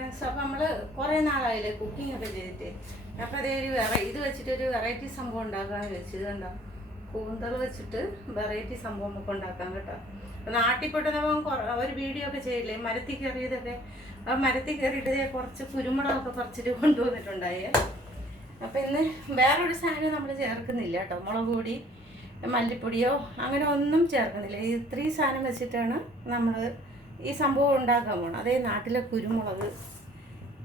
അപ്പോൾ നമ്മൾ കുറേ നാളായില്ലേ കുക്കിംഗ് ഒക്കെ ചെയ്തിട്ട്. അപ്പോൾ അതേ ഇത് വെച്ചിട്ടൊരു വെറൈറ്റി സംഭവം ഉണ്ടാക്കാമെന്ന് വെച്ചത്. കണ്ടോ, കൂന്തൽ വെച്ചിട്ട് വെറൈറ്റി സംഭവം ഒക്കെ ഉണ്ടാക്കാം കേട്ടോ. അപ്പോൾ നാട്ടിൽ പോയിട്ട് നമ്മൾ ഒരു വീഡിയോ ഒക്കെ ചെയ്യില്ലേ മരത്തിൽ കയറിയതൊക്കെ. ആ മരത്തിൽ കയറിയിട്ട് കുറച്ച് കുരുമുളകൊക്കെ പറിച്ചിട്ട് കൊണ്ടുവന്നിട്ടുണ്ടായേ. അപ്പോൾ ഇന്ന് വേറൊരു സാധനം നമ്മൾ ചേർക്കുന്നില്ല കേട്ടോ. മുളക് പൊടി, മല്ലിപ്പൊടിയോ അങ്ങനെ ഒന്നും ചേർക്കുന്നില്ല. ഇത്രയും സാധനം വെച്ചിട്ടാണ് നമ്മൾ ഈ സംഭവം ഉണ്ടാക്കാൻ പോകണം. അതേ നാട്ടിലെ കുരുമുളക്,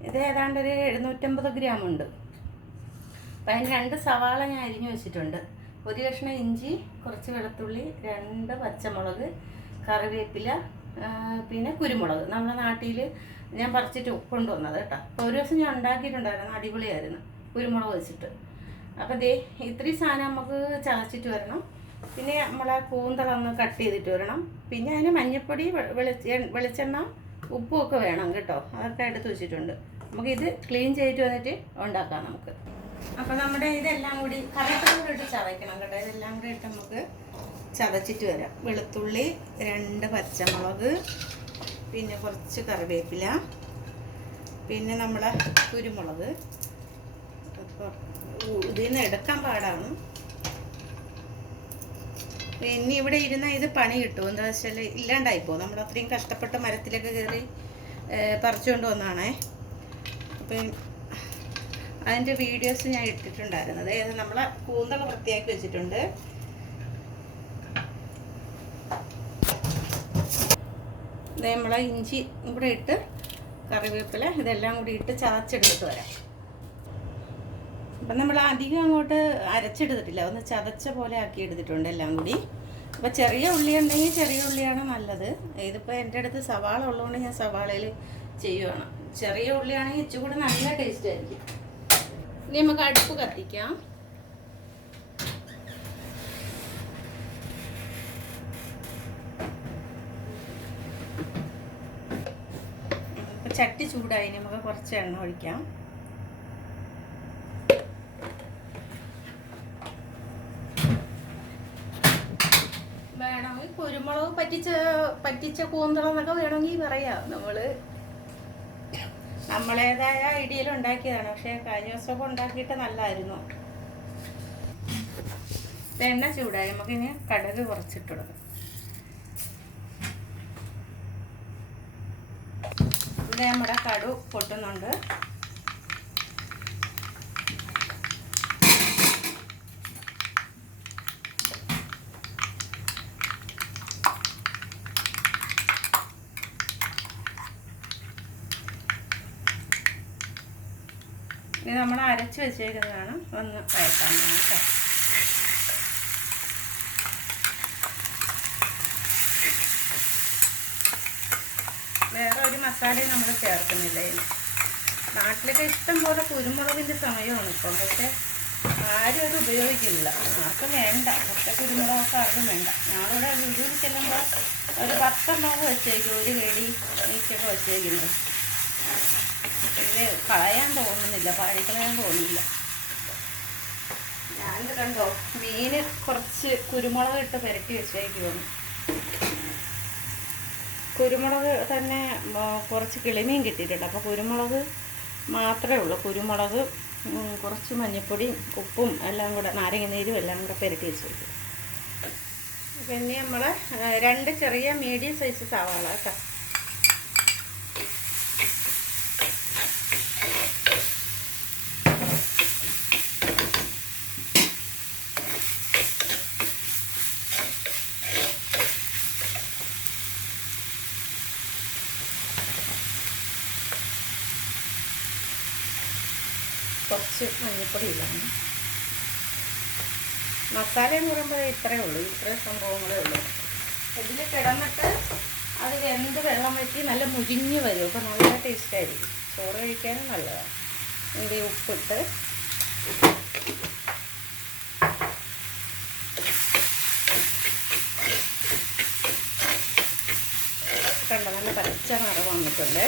ഇത് ഏതാണ്ട് ഒരു 750 ഗ്രാം ഉണ്ട്. അപ്പം അതിന് 2 സവാള ഞാൻ അരിഞ്ഞു വെച്ചിട്ടുണ്ട്, ഒരു കഷ്ണം ഇഞ്ചി, കുറച്ച് വെളുത്തുള്ളി, 2 പച്ചമുളക്, കറിവേപ്പില, പിന്നെ കുരുമുളക് നമ്മുടെ നാട്ടിൽ ഞാൻ പറിച്ചിട്ട് കൊണ്ടുവന്നത് കേട്ടോ. അപ്പോൾ ഒരു ദിവസം ഞാൻ ഉണ്ടാക്കിയിട്ടുണ്ടായിരുന്നു, അടിപൊളിയായിരുന്നു കുരുമുളക് വെച്ചിട്ട്. അപ്പം ദേ ഇത്രയും സാധനം നമുക്ക് ചതച്ചിട്ട് വരണം. പിന്നെ നമ്മളെ കൂന്തളൊന്ന് കട്ട് ചെയ്തിട്ട് വരണം. പിന്നെ അതിന് മഞ്ഞൾപ്പൊടി, വെളിച്ചെണ്ണ, ഉപ്പും ഒക്കെ വേണം കേട്ടോ. അതൊക്കെ എടുത്ത് വെച്ചിട്ടുണ്ട്. നമുക്കിത് ക്ലീൻ ചെയ്തിട്ട് വന്നിട്ട് ഉണ്ടാക്കാം നമുക്ക്. അപ്പോൾ നമ്മുടെ ഇതെല്ലാം കൂടി കറിവേപ്പില കൂടി ഇട്ട് ചതയ്ക്കണം കേട്ടോ. ഇതെല്ലാം കൂടി ഇട്ട് നമുക്ക് ചതച്ചിട്ട് വരാം. വെളുത്തുള്ളി, 2 പച്ചമുളക്, പിന്നെ കുറച്ച് കറിവേപ്പില, പിന്നെ നമ്മളെ കുരുമുളക്. അപ്പോൾ ഇതിൽ നിന്ന് എടുക്കാൻ പാടാണ്. ഇനി ഇവിടെ ഇരുന്നാൽ ഇത് പണി കിട്ടും. എന്താ വെച്ചാൽ ഇല്ലാണ്ടായിപ്പോ. നമ്മൾ അത്രയും കഷ്ടപ്പെട്ട് മരത്തിലൊക്കെ കയറി പറിച്ചുകൊണ്ട് വന്നാണേ. അപ്പം അതിൻ്റെ വീഡിയോസ് ഞാൻ ഇട്ടിട്ടുണ്ടായിരുന്നത്. അതായത് നമ്മളെ കൂന്തൽ വൃത്തിയാക്കി വെച്ചിട്ടുണ്ട്. നമ്മളെ ഇഞ്ചി കൂടെ ഇട്ട് കറിവേപ്പില ഇതെല്ലാം കൂടി ഇട്ട് ചതച്ചെടുത്ത് വരാം. അപ്പം നമ്മൾ അധികം അങ്ങോട്ട് അരച്ചെടുത്തിട്ടില്ല, ഒന്ന് ചതച്ച പോലെ ആക്കി എടുത്തിട്ടുണ്ട് എല്ലാം കൂടി. അപ്പോൾ ചെറിയ ഉള്ളി ഉണ്ടെങ്കിൽ ചെറിയ ഉള്ളിയാണ് നല്ലത്. ഇതിപ്പോൾ എൻ്റെ അടുത്ത് സവാള ഉള്ളതുകൊണ്ട് ഞാൻ സവാളയിൽ ചെയ്യുവാണ്. ചെറിയ ഉള്ളിയാണെങ്കിൽ ഇച്ചിരി നല്ല ടേസ്റ്റ് ആയിരിക്കും. ഇനി നമുക്ക് അടുപ്പ് കത്തിക്കാം. ഇപ്പം ചട്ടി ചൂടായി, നമുക്ക് കുറച്ച് എണ്ണ ഒഴിക്കാം. വേണമെങ്കിൽ കുരുമുളക് പറ്റിച്ച കൂന്തളെന്നൊക്കെ വേണമെങ്കിൽ പറയാം. നമ്മളേതായ ഐഡിയയിൽ ഉണ്ടാക്കിയതാണ്. പക്ഷേ കഴിഞ്ഞ ദിവസമൊക്കെ ഉണ്ടാക്കിയിട്ട് നല്ലതായിരുന്നു. എണ്ണ ചൂടായി, നമുക്കിനി കടുക് കുറച്ചിട്ടിടും. ഇത് നമ്മുടെ കടുക് പൊട്ടുന്നുണ്ട്. ഇത് നമ്മൾ അരച്ച് വെച്ചേക്കുന്നതാണ്, ഒന്ന് വഴറ്റാൻ കേട്ടോ. വേറെ ഒരു മസാലയും നമ്മൾ ചേർക്കുന്നില്ല ഇതിന്. നാട്ടിലൊക്കെ ഇഷ്ടം പോലെ കുരുമുളകിൻ്റെ സമയമാണ് ഇപ്പം. പക്ഷെ ആരും അത് ഉപയോഗിക്കില്ല, ആർക്കും വേണ്ട. പക്ഷേ കുരുമുളകൊക്കെ ആർക്കും വേണ്ട. ഞങ്ങളിവിടെ വീട്ടിൽ ചെല്ലുമ്പോൾ ഒരു 10 എണ്ണമൊക്കെ വെച്ചേക്കും, ഒരു കേടി നീച്ചൊക്കെ വെച്ചേക്കുന്നത്. ഇത് കളയാൻ തോന്നുന്നില്ല, പഴിക്കളയാൻ തോന്നുന്നില്ല. ഞാനിത് കണ്ടോ, മീൻ കുറച്ച് കുരുമുളക് ഇട്ട് പുരട്ടി വെച്ചേക്കുവാണ്. കുരുമുളക് തന്നെ കുറച്ച് കിളിമീൻ കിട്ടിയിട്ടുണ്ട്. അപ്പോൾ കുരുമുളക് മാത്രമേ ഉള്ളൂ. കുരുമുളക്, കുറച്ച് മഞ്ഞൾപ്പൊടിയും ഉപ്പും എല്ലാം കൂടെ, നാരങ്ങ നീരും എല്ലാം കൂടെ പുരട്ടി വെച്ചേക്കും. പിന്നെ നമ്മൾ 2 ചെറിയ മീഡിയം സൈസ് സവാള കേട്ടോ. കുറച്ച് മഞ്ഞൾപ്പൊടി ഇടാണ്. മസാല എന്ന് പറയുമ്പോൾ ഇത്രയേ ഉള്ളൂ, ഇത്രയും സംഭവങ്ങളേ ഉള്ളൂ. ഇതിൽ കിടന്നിട്ട് അത് വെന്ത് വെള്ളം വറ്റി നല്ല മുരിഞ്ഞ് വരും. അപ്പോൾ നല്ല ടേസ്റ്റായിരിക്കും, ചോറ് കഴിക്കാനും നല്ലതാണ്. ഇതിൻ്റെ ഉപ്പിട്ട് കണ്ട നല്ല പച്ച നിറം വന്നിട്ടുണ്ട്.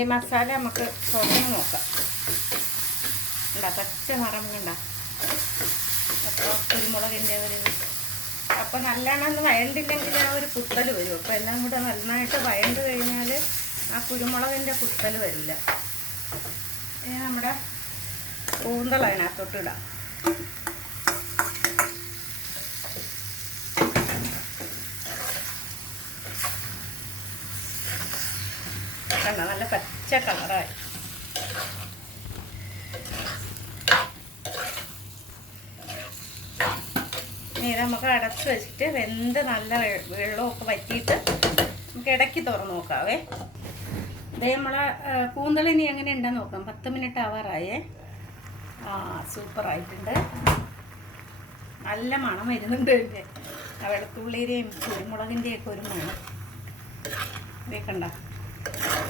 ഈ മസാല നമുക്ക് തുറന്ന് നോക്കാം. ഉണ്ടാ പച്ച നിറം കണ്ട. അപ്പോൾ കുരുമുളകിൻ്റെ ഒരു അപ്പോൾ നല്ലോണം വഴണ്ടില്ലെങ്കിൽ ആ ഒരു കുത്തൽ വരും. അപ്പോൾ എല്ലാം കൂടെ നന്നായിട്ട് വഴണ്ട് കഴിഞ്ഞാൽ ആ കുരുമുളകിൻ്റെ കുത്തൽ വരില്ല. ഇനി നമ്മുടെ കൂന്തൽ അതിനകത്തോട്ട് ഇടാം. കണ്ട നല്ല പച്ച കളറായി. ഇനി നമുക്ക് അടച്ച് വെച്ചിട്ട് വെന്ത് നല്ല വെള്ളമൊക്കെ വറ്റിയിട്ട് നമുക്ക് ഇടയ്ക്ക് തുറന്ന് നോക്കാവേ. അതേ നമ്മളെ കൂന്തളിനി എങ്ങനെ ഉണ്ടെന്ന് നോക്കാം. 10 മിനിറ്റ് ആവാറായേ. സൂപ്പറായിട്ടുണ്ട്. നല്ല മണം വരുന്നുണ്ട്. ആ വെളുത്തുള്ളിയുടെയും കുരുമുളകിൻ്റെയൊക്കെ ഒരു മണം ഇതേക്കണ്ട.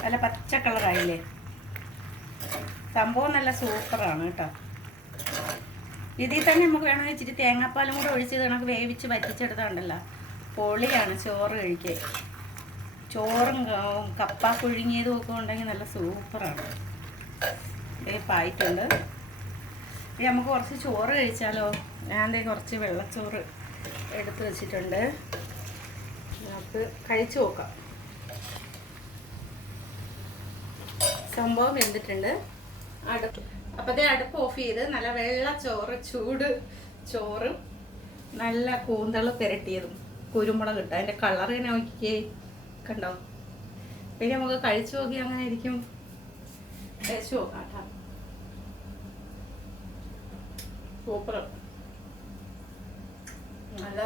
നല്ല പച്ച കളറായില്ലേ. സംഭവം നല്ല സൂപ്പറാണ് കേട്ടോ. ഇതിൽ തന്നെ നമുക്ക് വേണമെങ്കിൽ ഇച്ചിരി തേങ്ങാപ്പാലും കൂടെ ഒഴിച്ച് കണക്ക് വേവിച്ച് വറ്റിച്ചെടുത്താണ്ടല്ലോ പൊളിയാണ് ചോറ് കഴിക്കുക. ചോറും കപ്പ പുഴുങ്ങിയതും ഒക്കെ ഉണ്ടെങ്കിൽ നല്ല സൂപ്പറാണ്. പായിട്ടുണ്ട്. ഇനി നമുക്ക് കുറച്ച് ചോറ് കഴിച്ചാലോ. ഞാൻ കുറച്ച് വെള്ളച്ചോറ് എടുത്ത് വെച്ചിട്ടുണ്ട്. നമുക്ക് കഴിച്ചു നോക്കാം. സംഭവം വെന്തിട്ടുണ്ട്. അപ്പോൾ അടുപ്പ് ഓഫ് ചെയ്ത് നല്ല വെള്ളച്ചോറ് ചൂട് ചോറും നല്ല കൂന്തൾ പുരട്ടിയതും കുരുമുളക് ഇട്ട് അതിൻ്റെ കളർ നോക്കിയേ കണ്ടോ. പിന്നെ നമുക്ക് കഴിച്ചു നോക്കി അങ്ങനെ ഇരിക്കും. കഴിച്ചു നോക്കാം കേട്ടോ. സൂപ്പർ. നല്ല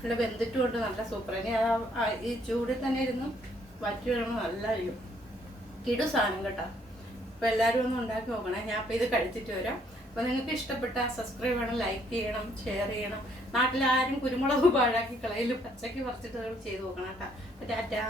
നല്ല വെന്തിട്ടും കൊണ്ട് നല്ല സൂപ്പർ. ഇനി ഈ ചൂടിൽ തന്നെ ഇരുന്ന് വറ്റി വേണം. നല്ല അരിയും കിടു സാധനം കേട്ടോ. അപ്പോൾ എല്ലാവരും ഒന്ന് ഉണ്ടാക്കി നോക്കണേ. ഞാൻ അപ്പോൾ ഇത് കഴിച്ചിട്ട് വരാം. അപ്പോൾ നിങ്ങൾക്ക് ഇഷ്ടപ്പെട്ട സബ്സ്ക്രൈബ് ചെയ്യണം, ലൈക്ക് ചെയ്യണം, ഷെയർ ചെയ്യണം. നാട്ടിലാരും കുരുമുളക് പാഴാക്കി കളയിൽ പച്ചക്ക് പറിച്ചിട്ട് ചെയ്ത് നോക്കണം കേട്ടോ. അപ്പോൾ ടാറ്റാ.